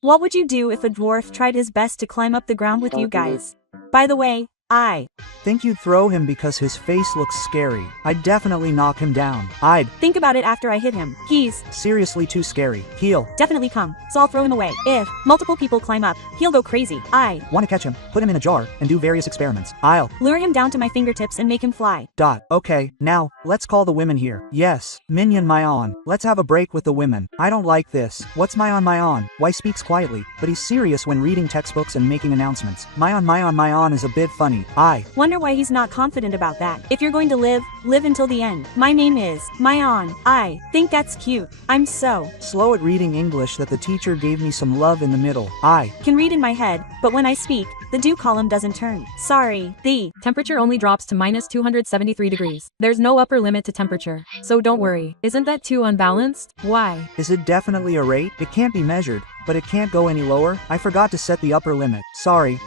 What would you do if a dwarf tried his best to climb up the ground with you guys? By the way, I think you'd throw him because his face looks scary. I'd definitely knock him down. I'd think about it after I hit him. He's seriously too scary. He'll definitely come, so I'll throw him away. If multiple people climb up, he'll go crazy. I want to catch him, put him in a jar, and do various experiments. I'll lure him down to my fingertips and make him fly. Okay, now, let's call the women here. Yes, Minion Myon. Let's have a break with the women. I don't like this. What's Myon? Why speaks quietly, but he's serious when reading textbooks and making announcements. Myon is a bit funny. I wonder why he's not confident about that. If you're going to live until the end. My name is Myon. I think that's cute. I'm so slow at reading English that the teacher gave me some love in the middle. I can read in my head, but when I speak, the do column doesn't turn. Sorry, the temperature only drops to -273 degrees. There's no upper limit to temperature, so don't worry. Isn't that too unbalanced? Why? Is it definitely a rate? It can't be measured, but it can't go any lower. I forgot to set the upper limit. Sorry.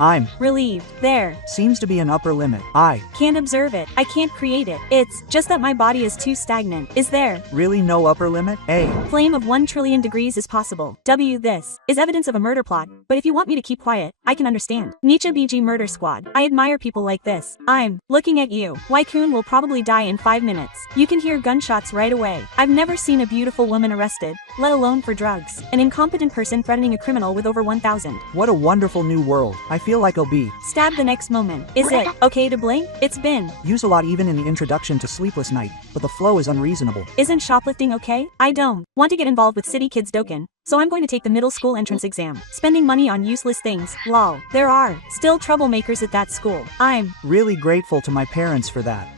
I'm relieved. There seems to be an upper limit. I can't observe it. I can't create it. It's just that my body is too stagnant. Is there really no upper limit? A flame of 1 trillion degrees is possible. This is evidence of a murder plot, but if you want me to keep quiet, I can understand. 2ch BG Murder Squad. I admire people like this. I'm looking at you. Wai-kun will probably die in 5 minutes. You can hear gunshots right away. I've never seen a beautiful woman arrested, let alone for drugs. An incompetent person threatening a criminal with over 1,000. What a wonderful new world. I feel like I'll be stabbed the next moment. Is it okay to blink? It's been used a lot even in the introduction to Sleepless Night, but the flow is unreasonable. Isn't shoplifting okay? I don't want to get involved with City Kids Doken, so I'm going to take the middle school entrance exam. Spending money on useless things, lol. There are still troublemakers at that school. I'm really grateful to my parents for that.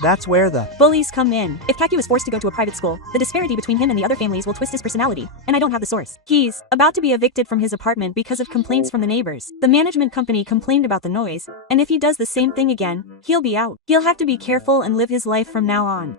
That's where the bullies come in. If Kaku is forced to go to a private school, the disparity between him and the other families will twist his personality, and I don't have the source. He's about to be evicted from his apartment because of complaints from the neighbors. The management company complained about the noise, and if he does the same thing again, he'll be out. He'll have to be careful and live his life from now on.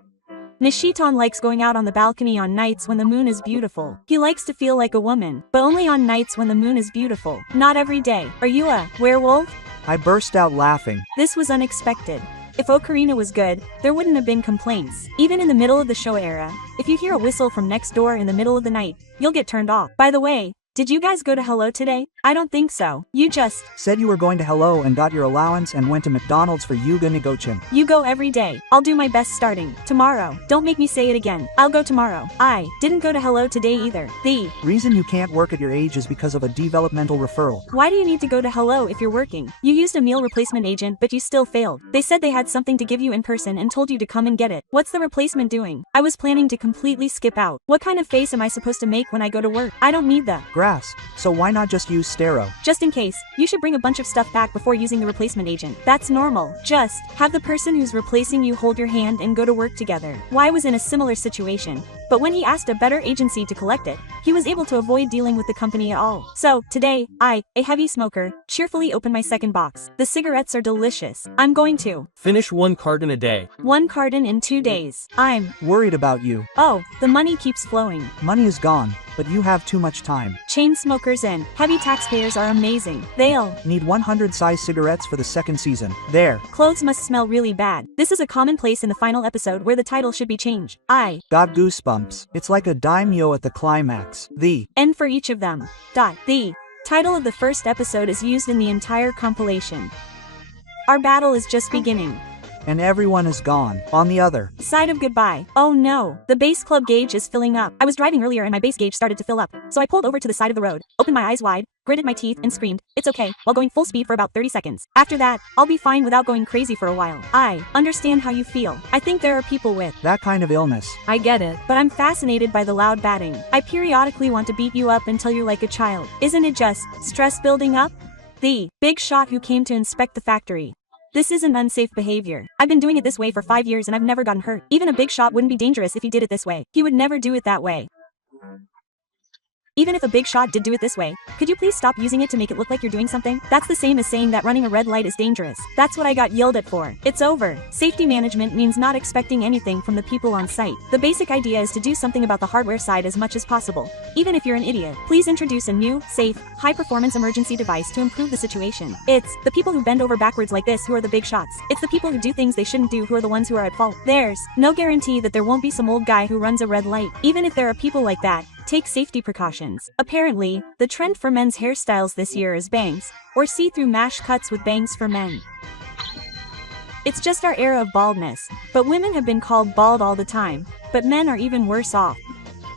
Nishiton likes going out on the balcony on nights when the moon is beautiful. He likes to feel like a woman, but only on nights when the moon is beautiful. Not every day. Are you a werewolf? I burst out laughing. This was unexpected. If Ocarina was good, there wouldn't have been complaints. Even in the middle of the show era, if you hear a whistle from next door in the middle of the night, you'll get turned off. By the way, did you guys go to Hello today? I don't think so. You just said you were going to Hello and got your allowance and went to McDonald's for Yuga Nigochin. You go every day. I'll do my best starting tomorrow. Don't make me say it again. I'll go tomorrow. I didn't go to Hello today either. The reason you can't work at your age is because of a developmental referral. Why do you need to go to Hello if you're working? You used a meal replacement agent but you still failed. They said they had something to give you in person and told you to come and get it. What's the replacement doing? I was planning to completely skip out. What kind of face am I supposed to make when I go to work? I don't need the grass, so why not just use Stero? Just in case, you should bring a bunch of stuff back before using the replacement agent. That's normal. Just have the person who's replacing you hold your hand and go to work together. Y was in a similar situation, but when he asked a better agency to collect it, he was able to avoid dealing with the company at all. So, today, I, a heavy smoker, cheerfully open my second box. The cigarettes are delicious. I'm going to finish 1 carton a day. 1 carton in 2 days. I'm worried about you. Oh, the money keeps flowing. Money is gone, but you have too much time. Chain smokers and heavy taxpayers are amazing. They'll need 100 size cigarettes for the 2nd season. Their clothes must smell really bad. This is a commonplace in the final episode where the title should be changed. I got goosebumps. It's like a daimyo at the climax. The end for each of them. The title of the first episode is used in the entire compilation. Our battle is just beginning. And everyone is gone. On the other side of goodbye. Oh no, the base club gauge is filling up. I was driving earlier and my base gauge started to fill up, so I pulled over to the side of the road, opened my eyes wide, gritted my teeth and screamed, "It's okay," while going full speed for about 30 seconds. After that, I'll be fine without going crazy for a while. I understand how you feel. I think there are people with that kind of illness. I get it. But I'm fascinated by the loud batting. I periodically want to beat you up until you're like a child. Isn't it just stress building up? The big shot who came to inspect the factory. This isn't unsafe behavior. I've been doing it this way for 5 years and I've never gotten hurt. Even a big shot wouldn't be dangerous if he did it this way. He would never do it that way. Even if a big shot did do it this way, could you please stop using it to make it look like you're doing something? That's the same as saying that running a red light is dangerous. That's what I got yelled at for. It's over. Safety management means not expecting anything from the people on site. The basic idea is to do something about the hardware side as much as possible. Even if you're an idiot, please introduce a new, safe, high-performance emergency device to improve the situation. It's the people who bend over backwards like this who are the big shots. It's the people who do things they shouldn't do who are the ones who are at fault. There's no guarantee that there won't be some old guy who runs a red light. Even if there are people like that, take safety precautions. Apparently, the trend for men's hairstyles this year is bangs, or see-through mash cuts with bangs for men. It's just our era of baldness, but women have been called bald all the time, but men are even worse off.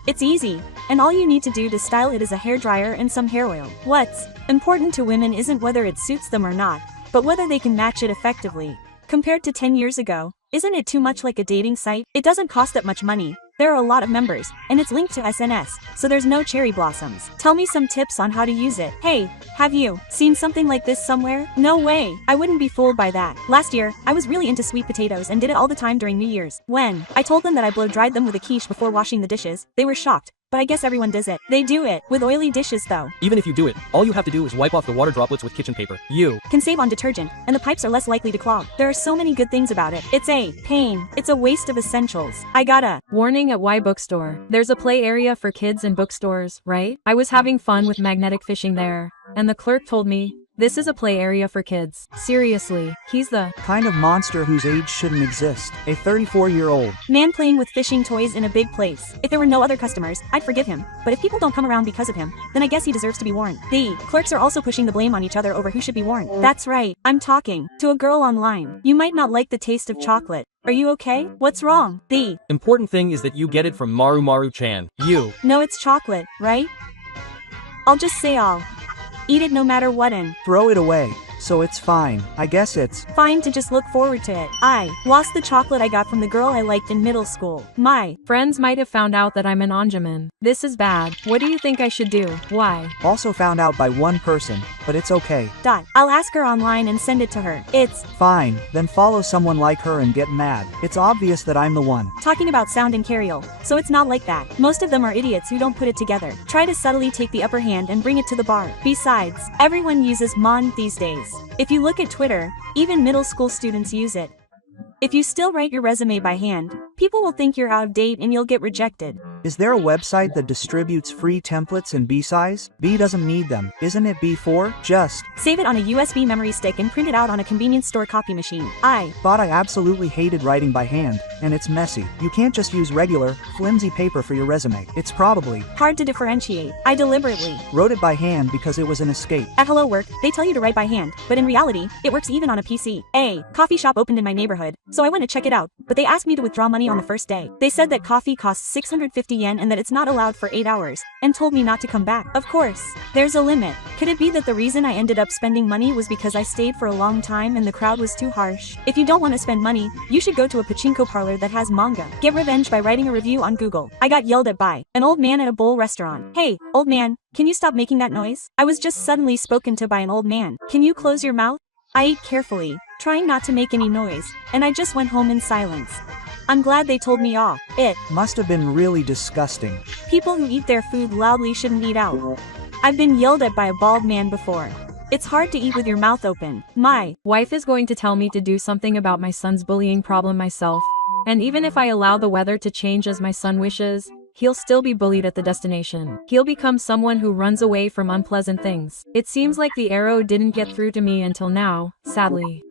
It's easy, and all you need to do to style it is a hairdryer and some hair oil. What's important to women isn't whether it suits them or not, but whether they can match it effectively. Compared to 10 years ago, isn't it too much like a dating site? It doesn't cost that much money. There are a lot of members, and it's linked to SNS, so there's no cherry blossoms. Tell me some tips on how to use it. Hey, have you seen something like this somewhere? No way, I wouldn't be fooled by that. Last year, I was really into sweet potatoes and did it all the time during New Year's. When I told them that I blow-dried them with a quiche before washing the dishes, they were shocked. But I guess everyone does it. They do it with oily dishes though. Even if you do it, all you have to do is wipe off the water droplets with kitchen paper. You can save on detergent, and the pipes are less likely to clog. There are so many good things about it. It's a pain. It's a waste of essentials. I gotta. Warning at Y Bookstore. There's a play area for kids in bookstores, right? I was having fun with magnetic fishing there, and the clerk told me, this is a play area for kids. Seriously, he's the kind of monster whose age shouldn't exist. A 34-year-old man playing with fishing toys in a big place. If there were no other customers, I'd forgive him. But if people don't come around because of him, then I guess he deserves to be warned. The clerks are also pushing the blame on each other over who should be warned. That's right, I'm talking to a girl online. You might not like the taste of chocolate. Are you okay? What's wrong? The important thing is that you get it from Maru-Maru-chan. You know it's chocolate, right? I'll just say I'll eat it no matter what and throw it away. So it's fine. I guess it's fine to just look forward to it. I lost the chocolate I got from the girl I liked in middle school. My friends might have found out that I'm an Anjaman. This is bad. What do you think I should do? Why? Also found out by one person, but it's okay. I'll ask her online and send it to her. It's fine. Then follow someone like her and get mad. It's obvious that I'm the one talking about sound and carryall, so it's not like that. Most of them are idiots who don't put it together. Try to subtly take the upper hand and bring it to the bar. Besides, everyone uses Mon these days. If you look at Twitter, even middle school students use it. If you still write your resume by hand, people will think you're out of date and you'll get rejected. Is there a website that distributes free templates in B size? B doesn't need them. Isn't it B4? Just save it on a USB memory stick and print it out on a convenience store copy machine. I thought I absolutely hated writing by hand, and it's messy. You can't just use regular, flimsy paper for your resume. It's probably hard to differentiate. I deliberately wrote it by hand because it was an escape. At Hello Work, they tell you to write by hand, but in reality, it works even on a PC. A coffee shop opened in my neighborhood, so I went to check it out, but they asked me to withdraw money on the first day. They said that coffee costs 650 yen and that it's not allowed for 8 hours, and told me not to come back. Of course, there's a limit. Could it be that the reason I ended up spending money was because I stayed for a long time and the crowd was too harsh? If you don't want to spend money, you should go to a pachinko parlor that has manga. Get revenge by writing a review on Google. I got yelled at by an old man at a bowl restaurant. Hey, old man, can you stop making that noise? I was just suddenly spoken to by an old man. Can you close your mouth? I ate carefully, trying not to make any noise, and I just went home in silence. I'm glad they told me off. It must have been really disgusting. People who eat their food loudly shouldn't eat out. I've been yelled at by a bald man before. It's hard to eat with your mouth open. My wife is going to tell me to do something about my son's bullying problem myself. And even if I allow the weather to change as my son wishes, he'll still be bullied at the destination. He'll become someone who runs away from unpleasant things. It seems like the arrow didn't get through to me until now, sadly.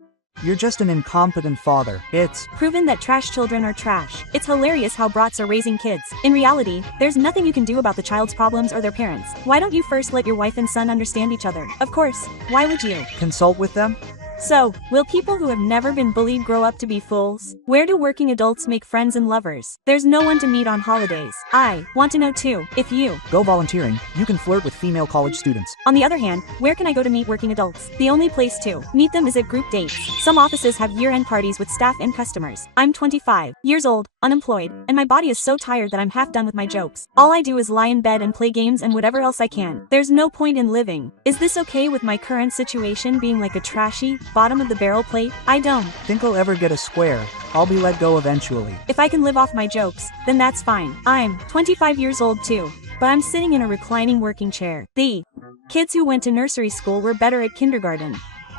You're just an incompetent father. It's proven that trash children are trash. It's hilarious how brats are raising kids. In reality, there's nothing you can do about the child's problems or their parents. Why don't you first let your wife and son understand each other? Of course, why would you consult with them? So, will people who have never been bullied grow up to be fools? Where do working adults make friends and lovers? There's no one to meet on holidays. I want to know too, if you go volunteering, you can flirt with female college students. On the other hand, where can I go to meet working adults? The only place to meet them is at group dates. Some offices have year-end parties with staff and customers. I'm 25 years old, unemployed, and my body is so tired that I'm half done with my jokes. All I do is lie in bed and play games and whatever else I can. There's no point in living. Is this okay with my current situation being like a trashy, bottom of the barrel plate? I don't think I'll ever get a square. I'll be let go eventually. If I can live off my jokes, then that's fine. I'm 25 years old too, but I'm sitting in a reclining working chair. The kids who went to nursery school were better at kindergarten.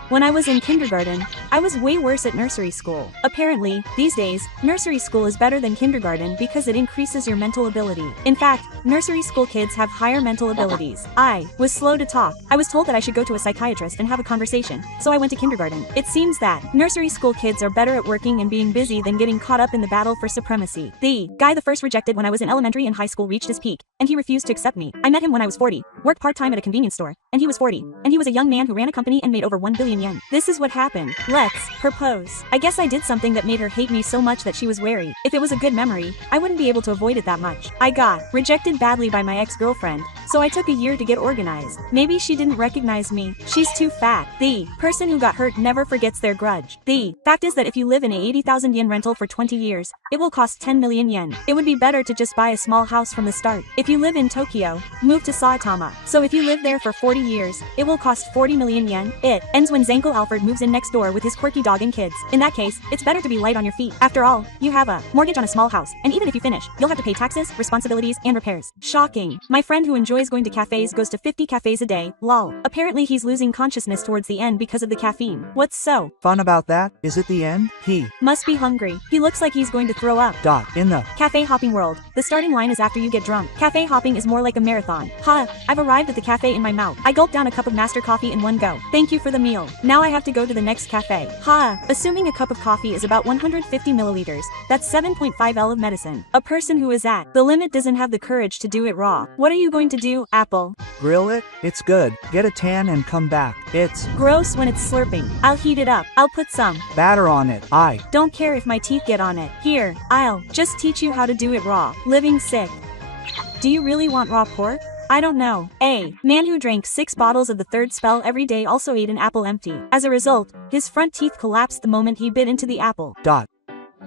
When I was in kindergarten, I was way worse at nursery school. Apparently, these days, nursery school is better than kindergarten because it increases your mental ability. In fact, Nursery school kids have higher mental abilities. I was slow to talk. I was told that I should go to a psychiatrist and have a conversation, so I went to kindergarten. It seems that nursery school kids are better at working and being busy than getting caught up in the battle for supremacy. The guy the first rejected when I was in elementary and high school reached his peak, and he refused to accept me. I met him when I was 40, worked part-time at a convenience store, and he was 40, and he was a young man who ran a company and made over 1 billion yen. This is what happened. Let's propose. I guess I did something that made her hate me so much that she was wary. If it was a good memory, I wouldn't be able to avoid it that much. I got rejected badly by my ex-girlfriend, so I took a year to get organized. Maybe she didn't recognize me. She's too fat. The person who got hurt never forgets their grudge. The fact is that if you live in a 80,000 yen rental for 20 years, it will cost 10 million yen. It would be better to just buy a small house from the start. If you live in Tokyo, move to Saitama. So if you live there for 40 years, it will cost 40 million yen. It ends when Zanko Alfred moves in next door with his quirky dog and kids. In that case, it's better to be light on your feet. After all, you have a mortgage on a small house, and even if you finish, you'll have to pay taxes, responsibilities, and repairs. Shocking. My friend who enjoys going to cafes goes to 50 cafes a day. Lol. Apparently he's losing consciousness towards the end because of the caffeine. What's so Fun about that? Is it the end? He must be hungry. He looks like he's going to throw up. in the Cafe hopping world. The starting line is after you get drunk. Cafe hopping is more like a marathon. I've arrived at the cafe in my mouth. I gulped down a cup of master coffee in one go. Thank you for the meal. Now I have to go to the next cafe. Assuming a cup of coffee is about 150 milliliters, that's 7.5 L of medicine. A person who is at the limit doesn't have the courage to do it raw. What are you going to do, Apple? grill it. It's good. Get a tan and come back. It's Gross when it's slurping. I'll heat it up. I'll put some batter on it. I don't care if my teeth get on it. Here, I'll just teach you how to do it raw. Living sick. Do you really want raw pork? I don't know. A man who drank 6 bottles of the third spell every day also ate an apple empty. As a result, his front teeth collapsed the moment he bit into the apple.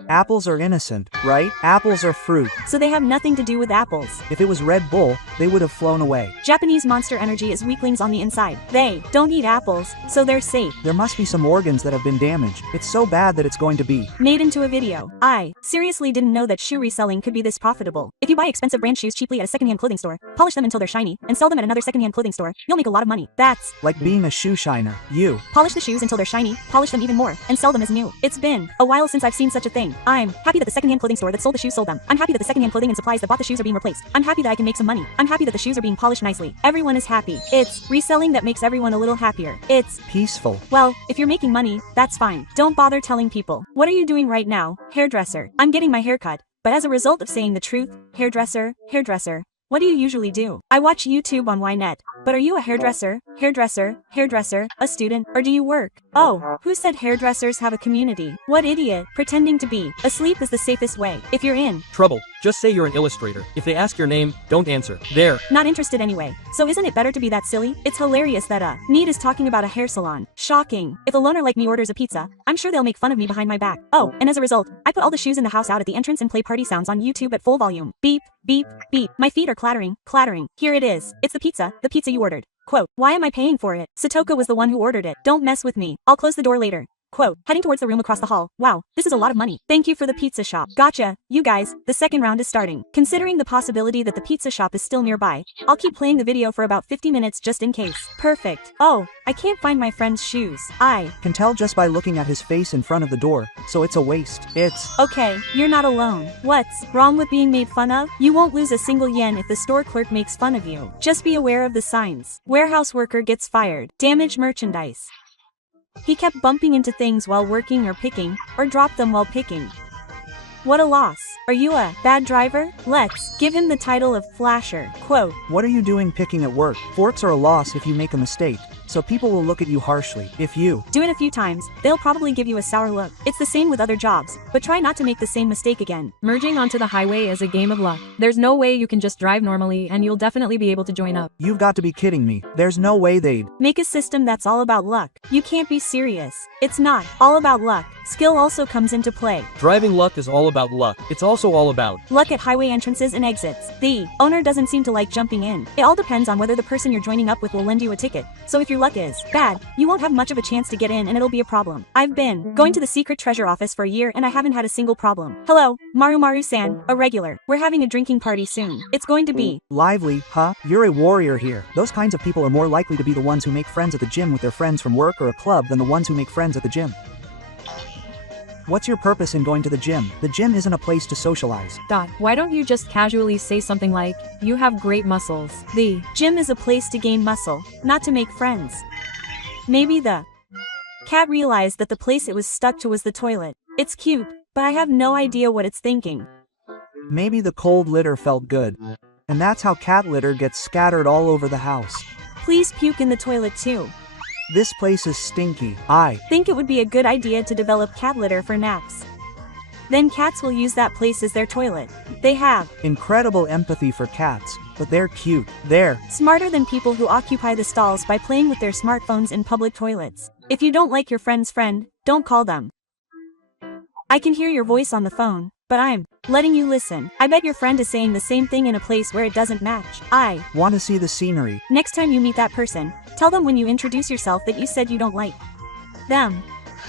Apples are innocent, right? Apples are fruit. So they have nothing to do with apples. If it was Red Bull, they would have flown away. Japanese Monster Energy is weaklings on the inside. They don't eat apples, so they're safe. There must be some organs that have been damaged. It's so bad that it's going to be Made into a video. I seriously didn't know that shoe reselling could be this profitable. If you buy expensive brand shoes cheaply at a secondhand clothing store, polish them until they're shiny, and sell them at another secondhand clothing store, you'll make a lot of money. That's like being a shoe shiner. You polish the shoes until they're shiny, polish them even more, and sell them as new. It's been a while since I've seen such a thing. I'm happy that the secondhand clothing store that sold the shoes sold them. I'm happy that the secondhand clothing and supplies that bought the shoes are being replaced. I'm happy that I can make some money. I'm happy that the shoes are being polished nicely. Everyone is happy. It's reselling that makes everyone a little happier. It's peaceful. well, if you're making money, that's fine. Don't bother telling people. What are you doing right now? Hairdresser. I'm getting my hair cut. But as a result of saying the truth, hairdresser, what do you usually do? I watch YouTube on Ynet. But are you a hairdresser, a student, or do you work? Oh, who said hairdressers have a community? What idiot. Pretending to be asleep is the safest way. If you're in Trouble. Just say you're an illustrator. If they ask your name, don't answer. There. not interested anyway. So isn't it better to be that silly? It's hilarious that Need is talking about a hair salon. Shocking. If a loner like me orders a pizza, I'm sure they'll make fun of me behind my back. Oh, and as a result, I put all the shoes in the house out at the entrance and play party sounds on YouTube at full volume. Beep, beep, beep. My feet are clattering. Here it is. It's the pizza you ordered. Quote, why am I paying for it? Satoko was the one who ordered it. Don't mess with me. I'll close the door later. Quote, heading towards the room across the hall. Wow, this is a lot of money. Thank you for the pizza shop. Gotcha. You guys, the second round is starting. Considering the possibility that the pizza shop is still nearby, I'll keep playing the video for about 50 minutes just in case. Perfect. Oh, I can't find my friend's shoes. I can tell just by looking at his face in front of the door, so it's a waste. It's okay, you're not alone. What's wrong with being made fun of? You won't lose a single yen if the store clerk makes fun of you. Just be aware of the signs. Warehouse worker gets fired. Damaged merchandise. He kept bumping into things while working or picking, or dropped them while picking. What a loss. Are you a bad driver? Let's give him the title of Flasher. Quote, what are you doing picking at work? Forks are a loss if you make a mistake, so people will look at you harshly. If you do it a few times, they'll probably give you a sour look. It's the same with other jobs, but try not to make the same mistake again. Merging onto the highway is a game of luck. There's no way you can just drive normally and you'll definitely be able to join up. You've got to be kidding me. There's no way they'd make a system that's all about luck. You can't be serious. It's not all about luck. Skill also comes into play. Driving luck is all about luck. It's also all about luck at highway entrances and exits. The owner doesn't seem to like jumping in. It all depends on whether the person you're joining up with will lend you a ticket. So if your luck is bad, you won't have much of a chance to get in and it'll be a problem. I've been going to the secret treasure office for a year and I haven't had a single problem. Hello, Maru-san, a regular. We're having a drinking party soon. It's going to be lively, huh? You're a warrior here. Those kinds of people are more likely to be the ones who make friends at the gym with their friends from work or a club than the ones who make friends at the gym. What's your purpose in going to the gym? The gym isn't a place to socialize. Why don't you just casually say something like, you have great muscles? The gym is a place to gain muscle, not to make friends. Maybe the cat realized that the place it was stuck to was the toilet. It's cute, but I have no idea what it's thinking. Maybe the cold litter felt good. And that's how cat litter gets scattered all over the house. Please puke in the toilet too. This place is stinky. I think it would be a good idea to develop cat litter for naps. Then cats will use that place as their toilet. They have incredible empathy for cats, but they're cute. They're smarter than people who occupy the stalls by playing with their smartphones in public toilets. If you don't like your friend's friend, don't call them. I can hear your voice on the phone, but I'm letting you listen. I bet your friend is saying the same thing in a place where it doesn't match. I want to see the scenery. Next time you meet that person, tell them when you introduce yourself that you said you don't like them.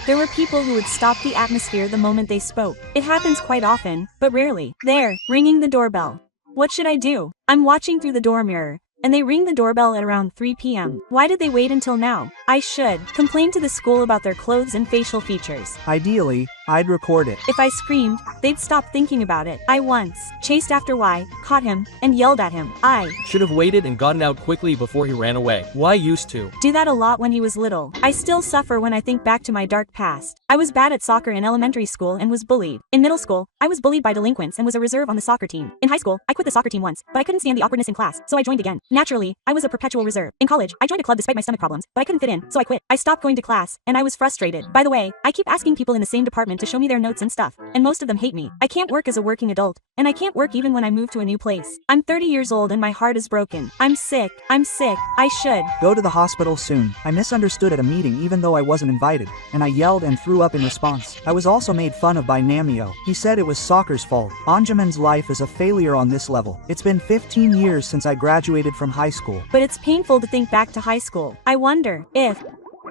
There were people who would stop the atmosphere the moment they spoke. It happens quite often, but rarely. They're ringing the doorbell. What should I do? I'm watching through the door mirror, and they ring the doorbell at around 3 p.m. Why did they wait until now? I should complain to the school about their clothes and facial features. Ideally, I'd record it. If I screamed, they'd stop thinking about it. I once chased after Y, caught him, and yelled at him. I should have waited and gotten out quickly before he ran away. Y used to do that a lot when he was little. I still suffer when I think back to my dark past. I was bad at soccer in elementary school and was bullied. In middle school, I was bullied by delinquents and was a reserve on the soccer team. In high school, I quit the soccer team once, but I couldn't stand the awkwardness in class, so I joined again. Naturally, I was a perpetual reserve. In college, I joined a club despite my stomach problems, but I couldn't fit in, so I quit. I stopped going to class, and I was frustrated. By the way, I keep asking people in the same department to show me their notes and stuff, and most of them hate me. I can't work as a working adult, and I can't work even when I move to a new place. I'm 30 years old and my heart is broken. I'm sick. I should go to the hospital soon. I misunderstood at a meeting even though I wasn't invited, and I yelled and threw up in response. I was also made fun of by Namio. He said it was soccer's fault. Anjaman's life is a failure on this level. It's been 15 years since I graduated from high school. But it's painful to think back to high school. I wonder if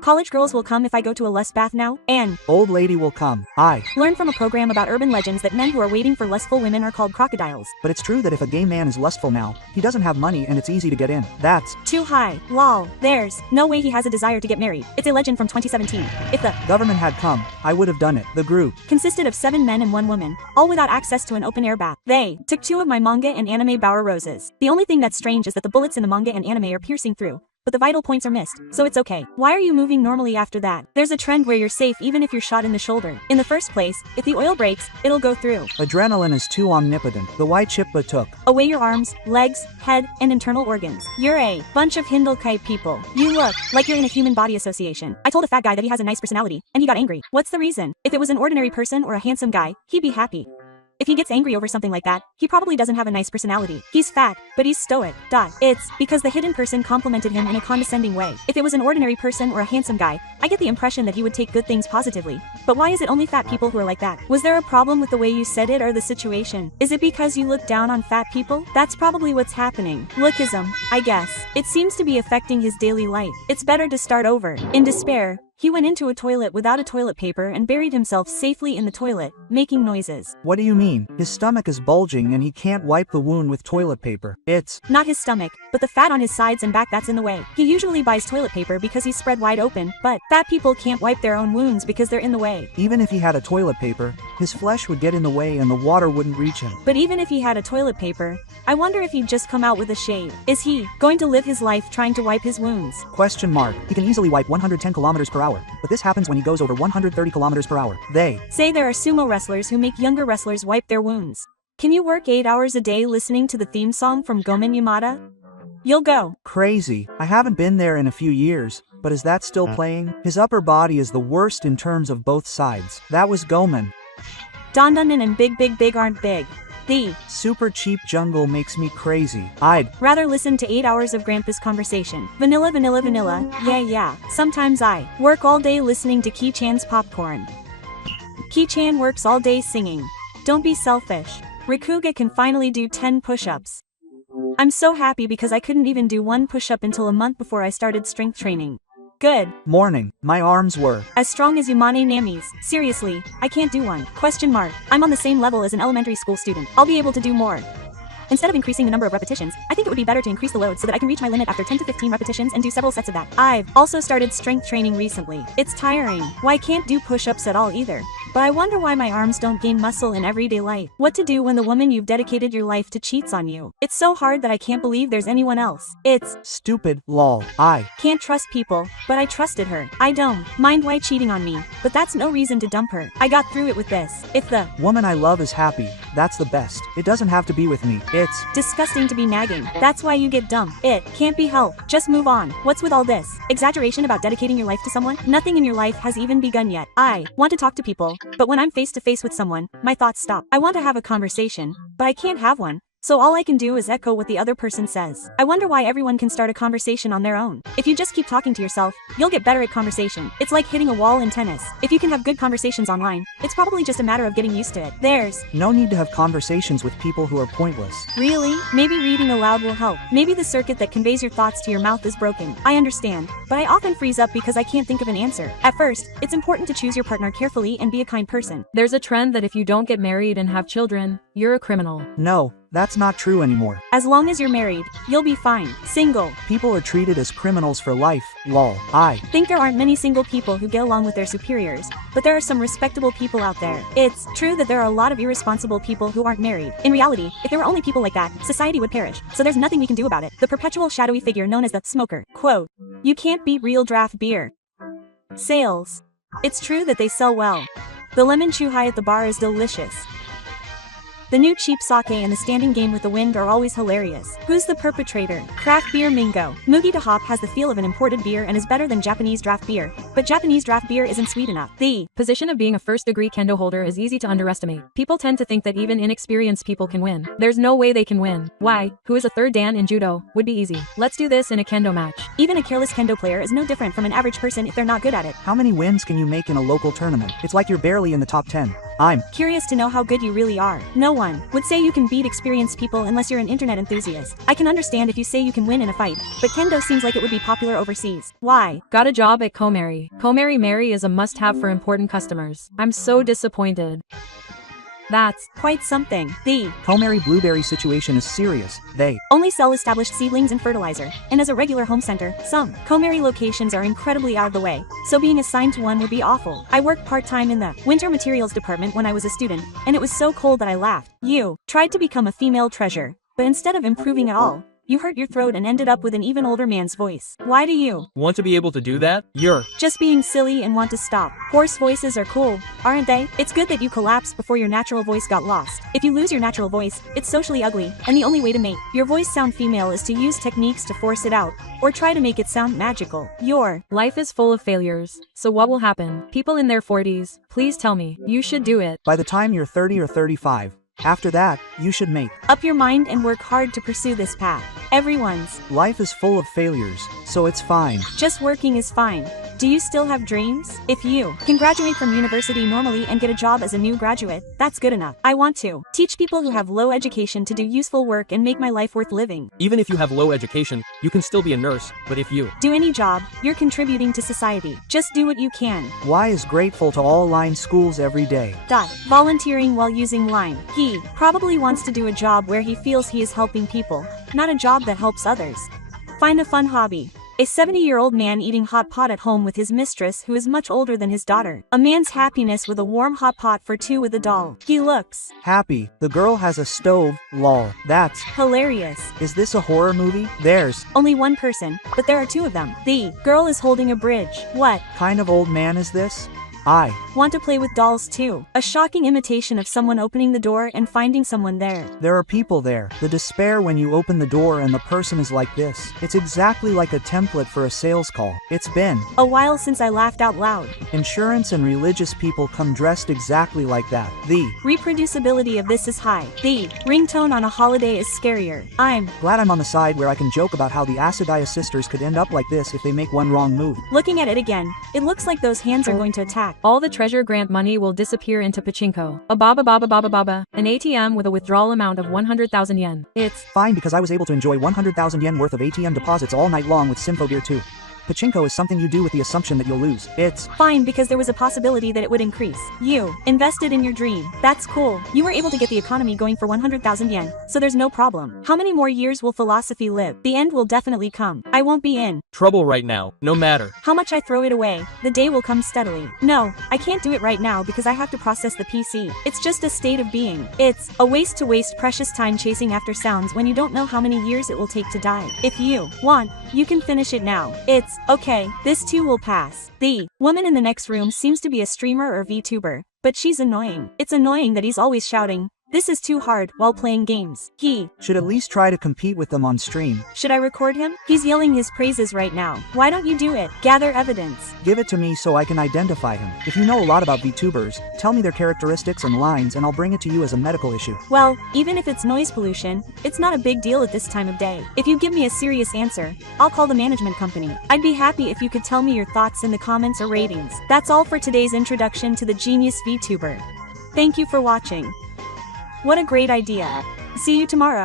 college girls will come if I go to a lust bath now, and old lady will come. I learned from a program about urban legends that men who are waiting for lustful women are called crocodiles. But it's true that if a gay man is lustful now, he doesn't have money and it's easy to get in. That's too high. Lol. There's no way he has a desire to get married. It's a legend from 2017. If the government had come, I would have done it. The group consisted of 7 men and 1 woman, all without access to an open-air bath. They took 2 of my manga and anime Bower roses. The only thing that's strange is that the bullets in the manga and anime are piercing through, but the vital points are missed, so it's okay. Why are you moving normally after that? There's a trend where you're safe even if you're shot in the shoulder. In the first place, if the oil breaks, it'll go through. Adrenaline is too omnipotent. The Y-Chippa took away your arms, legs, head, and internal organs. You're a bunch of Hindalkai people. You look like you're in a human body association. I told a fat guy that he has a nice personality, and he got angry. What's the reason? If it was an ordinary person or a handsome guy, he'd be happy. If he gets angry over something like that, he probably doesn't have a nice personality. He's fat, but he's stoic. It's because the hidden person complimented him in a condescending way. If it was an ordinary person or a handsome guy, I get the impression that he would take good things positively. But why is it only fat people who are like that? Was there a problem with the way you said it or the situation? Is it because you look down on fat people? That's probably what's happening. Lookism, I guess. It seems to be affecting his daily life. It's better to start over. In despair, he went into a toilet without a toilet paper and buried himself safely in the toilet, making noises. What do you mean? His stomach is bulging and he can't wipe the wound with toilet paper. It's not his stomach, but the fat on his sides and back that's in the way. He usually buys toilet paper because he's spread wide open, but fat people can't wipe their own wounds because they're in the way. Even if he had a toilet paper, his flesh would get in the way and the water wouldn't reach him. But even if he had a toilet paper, I wonder if he'd just come out with a shave. Is he going to live his life trying to wipe his wounds? Question mark. He can easily wipe 110 kilometers per hour, but this happens when he goes over 130 kilometers per hour. They say there are sumo wrestlers who make younger wrestlers wipe their wounds. Can you work 8 hours a day listening to the theme song from Gomen Yamada? You'll go crazy. I haven't been there in a few years, but is that still playing? His upper body is the worst in terms of both sides. That was Gomen. Dondunnen and Big aren't big. The super cheap jungle makes me crazy. I'd rather listen to 8 hours of Grandpa's conversation. Vanilla. Yeah. Sometimes I work all day listening to Ki-chan's popcorn. Ki-chan works all day singing. Don't be selfish. Rikuga can finally do 10 push-ups. I'm so happy because I couldn't even do 1 push-up until a month before I started strength training. Good morning. My arms were as strong as Yumane Nami's. Seriously, I can't do 1. Question mark. I'm on the same level as an elementary school student. I'll be able to do more. Instead of increasing the number of repetitions, I think it would be better to increase the load so that I can reach my limit after 10 to 15 repetitions and do several sets of that. I've also started strength training recently. It's tiring. Why can't do push-ups at all either? but I wonder why my arms don't gain muscle in everyday life. What to do when the woman you've dedicated your life to cheats on you. It's so hard that I can't believe there's anyone else. It's stupid, lol. I can't trust people, but I trusted her. I don't mind why cheating on me, but that's no reason to dump her. I got through it with this. If the woman I love is happy, that's the best. It doesn't have to be with me. It's disgusting to be nagging. That's why you get dumped. It can't be helped. Just move on. What's with all this? Exaggeration about dedicating your life to someone? Nothing in your life has even begun yet. I want to talk to people, but when I'm face to face with someone, my thoughts stop. I want to have a conversation, but I can't have one. So all I can do is echo what the other person says. I wonder why everyone can start a conversation on their own. If you just keep talking to yourself, you'll get better at conversation. It's like hitting a wall in tennis. If you can have good conversations online, it's probably just a matter of getting used to it. There's no need to have conversations with people who are pointless. Really? Maybe reading aloud will help. Maybe the circuit that conveys your thoughts to your mouth is broken. I understand, but I often freeze up because I can't think of an answer. At first, it's important to choose your partner carefully and be a kind person. There's a trend that if you don't get married and have children, you're a criminal. No, that's not true anymore. As long as you're married, you'll be fine. Single. People are treated as criminals for life, lol. I think there aren't many single people who get along with their superiors, but there are some respectable people out there. It's true that there are a lot of irresponsible people who aren't married. In reality, if there were only people like that, society would perish, so there's nothing we can do about it. The perpetual shadowy figure known as the smoker. Quote, "You can't beat real draft beer sales. It's true that they sell well. The lemon chuhai at the bar is delicious. The new cheap sake and the standing game with the wind are always hilarious. Who's the perpetrator? Craft beer Mingo. Mugi Hop has the feel of an imported beer and is better than Japanese draft beer, but Japanese draft beer isn't sweet enough. The position of being a first-degree kendo holder is easy to underestimate. People tend to think that even inexperienced people can win. There's no way they can win. Why? Who is a third dan in judo? Would be easy. Let's do this in a kendo match. Even a careless kendo player is no different from an average person if they're not good at it. How many wins can you make in a local tournament? It's like you're barely in the top 10. I'm curious to know how good you really are. No one would say you can beat experienced people unless you're an internet enthusiast. I can understand if you say you can win in a fight, but kendo seems like it would be popular overseas. Why? Got a job at Komari. Komari Mary is a must-have for important customers. I'm so disappointed. That's quite something. The Komari blueberry situation is serious. They only sell established seedlings and fertilizer, and as a regular home center, some Komari locations are incredibly out of the way, so being assigned to one would be awful. I worked part-time in the winter materials department when I was a student, and it was so cold that I laughed. You tried to become a female treasure, but instead of improving at all, you hurt your throat and ended up with an even older man's voice. Why do you want to be able to do that? You're just being silly and want to stop. Hoarse voices are cool, aren't they? It's good that you collapsed before your natural voice got lost. If you lose your natural voice, it's socially ugly, and the only way to make your voice sound female is to use techniques to force it out, or try to make it sound magical. Your life is full of failures, so what will happen? People in their 40s, please tell me. You should do it. By the time you're 30 or 35. After that, you should make up your mind and work hard to pursue this path. Everyone's life is full of failures, so it's fine. Just working is fine. Do you still have dreams? If you can graduate from university normally and get a job as a new graduate, that's good enough. I want to teach people who have low education to do useful work and make my life worth living. Even if you have low education, you can still be a nurse, but if you do any job, you're contributing to society. Just do what you can. Y is grateful to all line schools every day. Volunteering while using line. He probably wants to do a job where he feels he is helping people, not a job that helps others. Find a fun hobby. A 70-year-old man eating hot pot at home with his mistress who is much older than his daughter. A man's happiness with a warm hot pot for two with a doll. He looks happy. The girl has a stove, lol. That's hilarious. Is this a horror movie? There's only one person, but there are two of them. The girl is holding a bridge. What kind of old man is this? I want to play with dolls too. A shocking imitation of someone opening the door and finding someone there. There are people there. The despair when you open the door and the person is like this. It's exactly like a template for a sales call. It's been a while since I laughed out loud. Insurance and religious people come dressed exactly like that. The reproducibility of this is high. The ringtone on a holiday is scarier. I'm glad I'm on the side where I can joke about how the Asadaya sisters could end up like this if they make one wrong move. Looking at it again, it looks like those hands are going to attack. All the treasure grant money will disappear into pachinko. A baba, an ATM with a withdrawal amount of 100,000 yen. It's fine because I was able to enjoy 100,000 yen worth of ATM deposits all night long with Symphogear 2. Pachinko is something you do with the assumption that you'll lose. It's fine because there was a possibility that it would increase. You invested in your dream. That's cool. You were able to get the economy going for 100,000 yen, so there's no problem. How many more years will philosophy live? The end will definitely come. I won't be in trouble right now, no matter how much I throw it away. The day will come steadily. No, I can't do it right now because I have to process the PC. It's just a state of being. It's a waste to waste precious time chasing after sounds when you don't know how many years it will take to die. If you want, you can finish it now. It's okay. This too will pass. The woman in the next room seems to be a streamer or VTuber, but she's annoying. It's annoying that he's always shouting, "This is too hard," while playing games. He should at least try to compete with them on stream. Should I record him? He's yelling his praises right now. Why don't you do it? Gather evidence. Give it to me so I can identify him. If you know a lot about VTubers, tell me their characteristics and lines and I'll bring it to you as a medical issue. Well, even if it's noise pollution, it's not a big deal at this time of day. If you give me a serious answer, I'll call the management company. I'd be happy if you could tell me your thoughts in the comments or ratings. That's all for today's introduction to the genius VTuber. Thank you for watching. What a great idea. See you tomorrow.